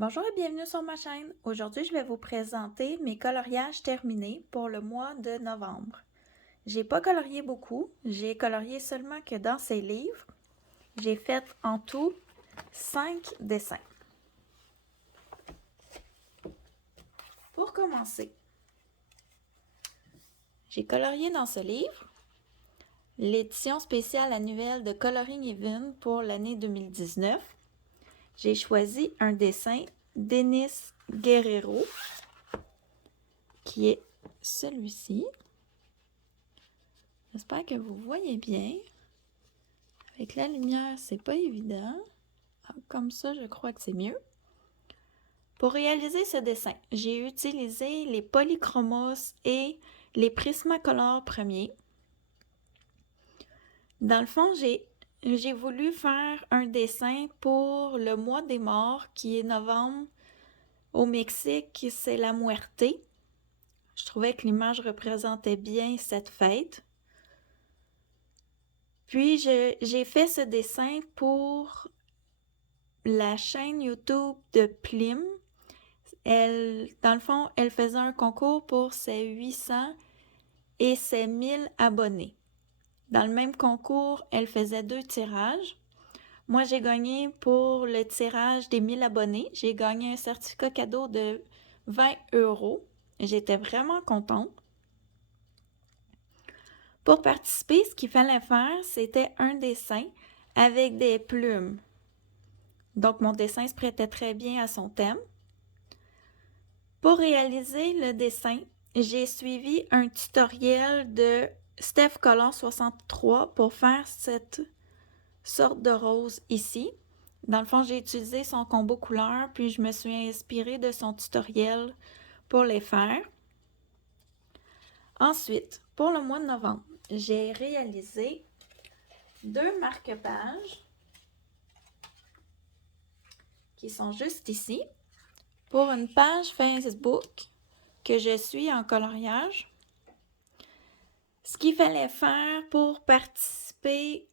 Bonjour et bienvenue sur ma chaîne. Aujourd'hui, je vais vous présenter mes coloriages terminés pour le mois de novembre. J'ai pas colorié beaucoup, j'ai colorié seulement que dans ces livres. J'ai fait en tout 5 dessins. Pour commencer, j'ai colorié dans ce livre l'édition spéciale annuelle de Coloring Even pour l'année 2019. J'ai choisi un dessin d'Enis Guerrero, qui est celui-ci. J'espère que vous voyez bien. Avec la lumière, c'est pas évident. Comme ça, je crois que c'est mieux. Pour réaliser ce dessin, j'ai utilisé les polychromos et les Prismacolor premiers. Dans le fond, j'ai voulu faire un dessin pour le mois des morts, qui est novembre. Au Mexique, c'est la Muerte. Je trouvais que l'image représentait bien cette fête. Puis, j'ai fait ce dessin pour la chaîne YouTube de Plim. Dans le fond, elle faisait un concours pour ses 800 et ses 1000 abonnés. Dans le même concours, elle faisait 2 tirages. Moi, j'ai gagné pour le tirage des 1000 abonnés. J'ai gagné un certificat cadeau de 20 €. J'étais vraiment contente. Pour participer, ce qu'il fallait faire, c'était un dessin avec des plumes. Donc, mon dessin se prêtait très bien à son thème. Pour réaliser le dessin, j'ai suivi un tutoriel de Steph Color 63 pour faire cette sorte de rose ici. Dans le fond, j'ai utilisé son combo couleur, puis je me suis inspirée de son tutoriel pour les faire. Ensuite, pour le mois de novembre, j'ai réalisé 2 marque-pages qui sont juste ici pour une page Facebook que je suis en coloriage. Ce qu'il fallait faire pour participer,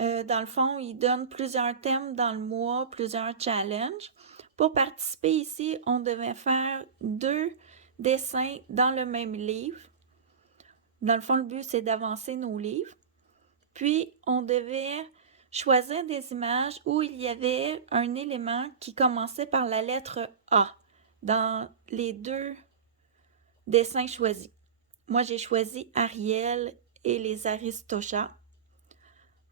dans le fond, il donne plusieurs thèmes dans le mois, plusieurs challenges. Pour participer ici, on devait faire 2 dessins dans le même livre. Dans le fond, le but, c'est d'avancer nos livres. Puis, on devait choisir des images où il y avait un élément qui commençait par la lettre A dans les 2 dessins choisis. Moi, j'ai choisi Ariel et les Aristochats.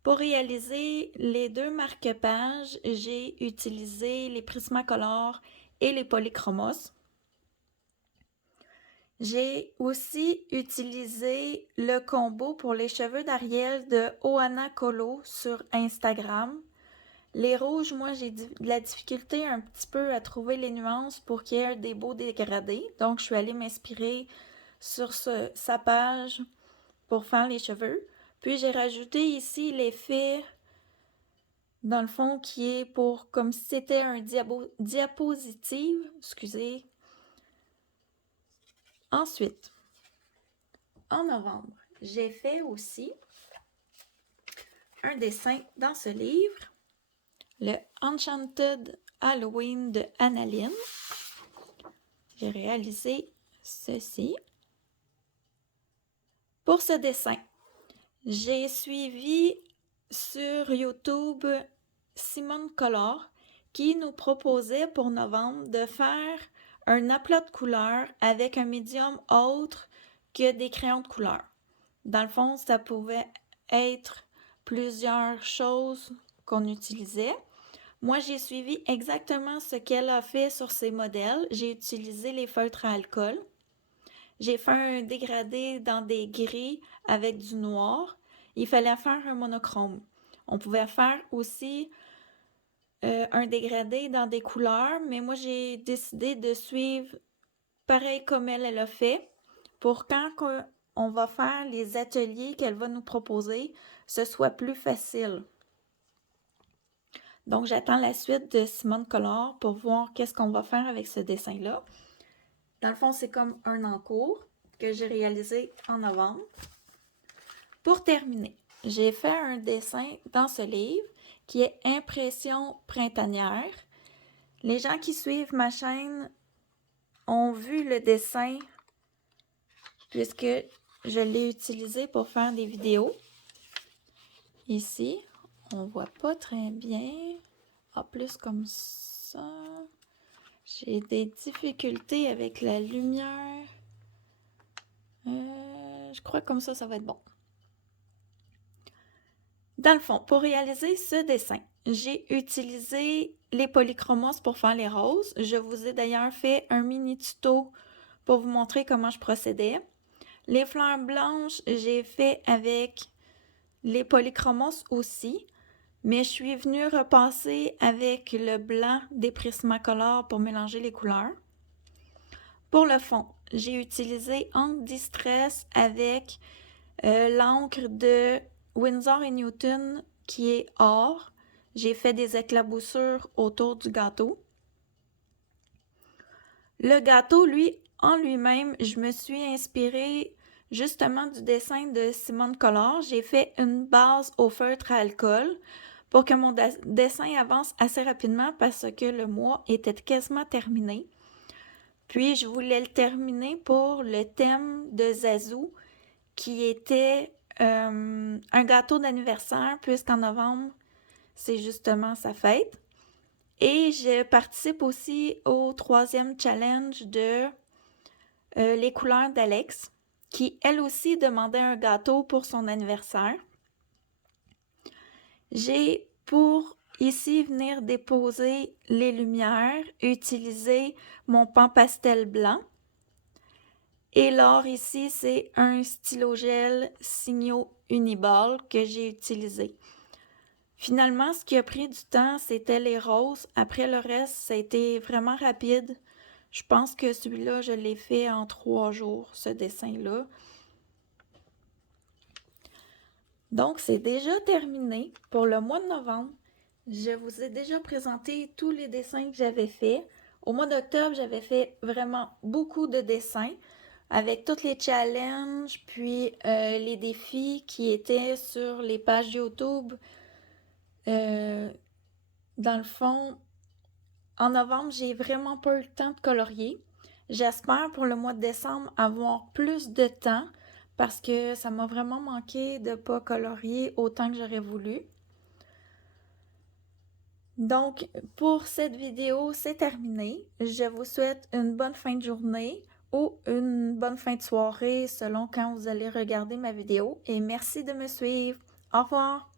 Pour réaliser les 2 marque-pages, j'ai utilisé les Prismacolor et les Polychromos. J'ai aussi utilisé le combo pour les cheveux d'Ariel de Ohana Colo sur Instagram. Les rouges, moi, j'ai de la difficulté un petit peu à trouver les nuances pour qu'il y ait des beaux dégradés. Donc, je suis allée m'inspirer sur sa page pour faire les cheveux. Puis, j'ai rajouté ici l'effet, dans le fond, qui est pour comme si c'était un diapositive. Excusez. Ensuite, en novembre, j'ai fait aussi un dessin dans ce livre, le Enchanted Halloween de Annalyn. J'ai réalisé ceci. Pour ce dessin, j'ai suivi sur YouTube Simone Color qui nous proposait pour novembre de faire un aplat de couleurs avec un médium autre que des crayons de couleur. Dans le fond, ça pouvait être plusieurs choses qu'on utilisait. Moi, j'ai suivi exactement ce qu'elle a fait sur ses modèles. J'ai utilisé les feutres à alcool. J'ai fait un dégradé dans des gris avec du noir. Il fallait faire un monochrome. On pouvait faire aussi un dégradé dans des couleurs, mais moi, j'ai décidé de suivre pareil comme elle a fait pour quand on va faire les ateliers qu'elle va nous proposer, ce soit plus facile. Donc, j'attends la suite de Simone Color pour voir qu'est-ce qu'on va faire avec ce dessin-là. Dans le fond, c'est comme un encours que j'ai réalisé en novembre. Pour terminer, j'ai fait un dessin dans ce livre qui est Impression printanière. Les gens qui suivent ma chaîne ont vu le dessin puisque je l'ai utilisé pour faire des vidéos. Ici, on voit pas très bien. Plus comme ça. J'ai des difficultés avec la lumière. Je crois que comme ça va être bon. Dans le fond, pour réaliser ce dessin, j'ai utilisé les polychromos pour faire les roses. Je vous ai d'ailleurs fait un mini tuto pour vous montrer comment je procédais. Les fleurs blanches, j'ai fait avec les polychromos aussi, mais je suis venue repasser avec le blanc des Prismacolor pour mélanger les couleurs. Pour le fond, j'ai utilisé encre Distress avec l'encre de Winsor & Newton qui est or. J'ai fait des éclaboussures autour du gâteau. Le gâteau, lui, en lui-même, je me suis inspirée justement du dessin de Simone Collard. J'ai fait une base au feutre à alcool pour que mon dessin avance assez rapidement parce que le mois était quasiment terminé. Puis, je voulais le terminer pour le thème de Zazou, qui était un gâteau d'anniversaire, puisqu'en novembre, c'est justement sa fête. Et je participe aussi au 3e challenge de les couleurs d'Alex, qui elle aussi demandait un gâteau pour son anniversaire. J'ai pour ici venir déposer les lumières, utiliser mon pan pastel blanc. Et l'or ici, c'est un stylo gel Signo Uniball que j'ai utilisé. Finalement, ce qui a pris du temps, c'était les roses. Après le reste, ça a été vraiment rapide. Je pense que celui-là, je l'ai fait en 3 jours, ce dessin-là. Donc, c'est déjà terminé pour le mois de novembre. Je vous ai déjà présenté tous les dessins que j'avais faits. Au mois d'octobre, j'avais fait vraiment beaucoup de dessins avec tous les challenges, puis les défis qui étaient sur les pages YouTube. Dans le fond, en novembre, j'ai vraiment pas eu le temps de colorier. J'espère pour le mois de décembre avoir plus de temps parce que ça m'a vraiment manqué de ne pas colorier autant que j'aurais voulu. Donc, pour cette vidéo, c'est terminé. Je vous souhaite une bonne fin de journée ou une bonne fin de soirée selon quand vous allez regarder ma vidéo. Et merci de me suivre. Au revoir!